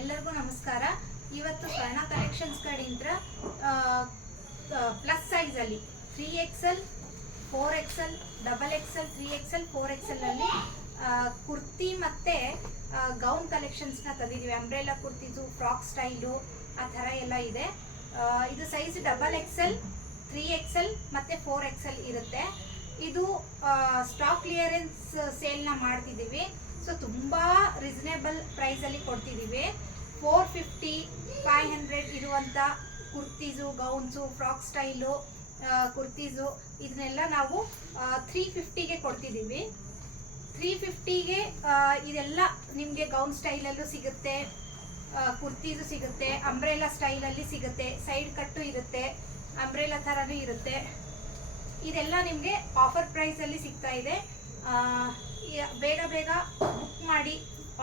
ಎಲ್ಲರಿಗೂ ನಮಸ್ಕಾರ. ಇವತ್ತು ಸ್ವರ್ಣ ಕಲೆಕ್ಷನ್ಸ್ ಕಡೆಯಿಂದ ಪ್ಲಸ್ ಸೈಜಲ್ಲಿ 3XL 4XL XXL 3XL 4XL ಅಲ್ಲಿ ಕುರ್ತಿ ಮತ್ತೆ ಗೌನ್ ಕಲೆಕ್ಷನ್ಸ್ನ ತಂದಿದ್ದೀವಿ. ಅಂಬ್ರೆಲಾ ಕುರ್ತೀಸು, ಫ್ರಾಕ್ ಸ್ಟೈಲು ಆ ಥರ ಎಲ್ಲ ಇದೆ. ಇದು ಸೈಜ್ XXL 3XL ಮತ್ತು 4XL ಇರುತ್ತೆ. ಇದು ಸ್ಟಾಕ್ ಕ್ಲಿಯರೆನ್ಸ್ ಸೇಲ್ನ ಮಾಡ್ತಿದ್ದೀವಿ. ಸೊ ತುಂಬ ರೀಸನೇಬಲ್ ಪ್ರೈಸಲ್ಲಿ ಕೊಡ್ತಿದ್ದೀವಿ. 450 500 ಇರುವಂಥ kurtis, gowns, frock style kurtis ಇದನ್ನೆಲ್ಲ ನಾವು 350ಗೆ ಕೊಡ್ತಿದ್ದೀವಿ. 350ಗೆ ಇದೆಲ್ಲ ನಿಮಗೆ ಗೌನ್ ಸ್ಟೈಲಲ್ಲೂ ಸಿಗುತ್ತೆ, ಕುರ್ತೀಸು ಸಿಗುತ್ತೆ, ಅಂಬ್ರೆಲಾ ಸ್ಟೈಲಲ್ಲಿ ಸಿಗುತ್ತೆ, ಸೈಡ್ ಕಟ್ಟು ಇರುತ್ತೆ, ಅಂಬ್ರೆಲಾ ಥರನೂ ಇರುತ್ತೆ. ಇದೆಲ್ಲ ನಿಮಗೆ ಆಫರ್ ಪ್ರೈಸಲ್ಲಿ ಸಿಗ್ತಾ ಇದೆ. ಬೇಗ ಬೇಗ ಬುಕ್ ಮಾಡಿ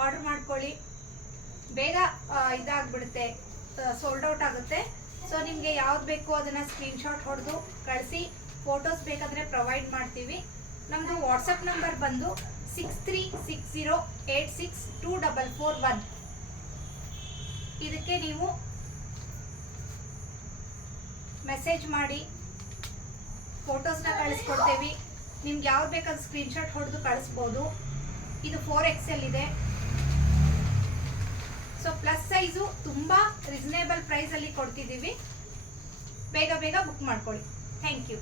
ಆರ್ಡರ್ ಮಾಡ್ಕೊಳ್ಳಿ. ಬೇಗ ಇದಾಗ್ಬಿಡುತ್ತೆ, ಸೋಲ್ಡ್ ಔಟ್ ಆಗುತ್ತೆ. ಸೊ ನಿಮಗೆ ಯಾವ್ದು ಬೇಕು ಅದನ್ನು ಸ್ಕ್ರೀನ್ಶಾಟ್ ಹೊಡೆದು ಕಳಿಸಿ. ಫೋಟೋಸ್ ಬೇಕಾದರೆ ಪ್ರೊವೈಡ್ ಮಾಡ್ತೀವಿ. ನಮ್ಮದು ವಾಟ್ಸಪ್ ನಂಬರ್ ಬಂದು 6360862441. ಇದಕ್ಕೆ ನೀವು ಮೆಸೇಜ್ ಮಾಡಿ ಫೋಟೋಸ್ನ ಕಳಿಸ್ಕೊಡ್ತೇವೆ. ನಿಮ್ಗೆ ಯಾವ್ದು ಬೇಕಾದ್ರೂ ಸ್ಕ್ರೀನ್ಶಾಟ್ ಹೊಡೆದು ಕಳಿಸ್ಬೋದು. ಇದು 4XL ಇದೆ. ಸೊ ಪ್ಲಸ್ ಸೈಜು ತುಂಬ ರೀಸನೇಬಲ್ ಪ್ರೈಸಲ್ಲಿ ಕೊಡ್ತಿದ್ದೀವಿ. ಬೇಗ ಬೇಗ ಬುಕ್ ಮಾಡ್ಕೊಳ್ಳಿ. Thank you.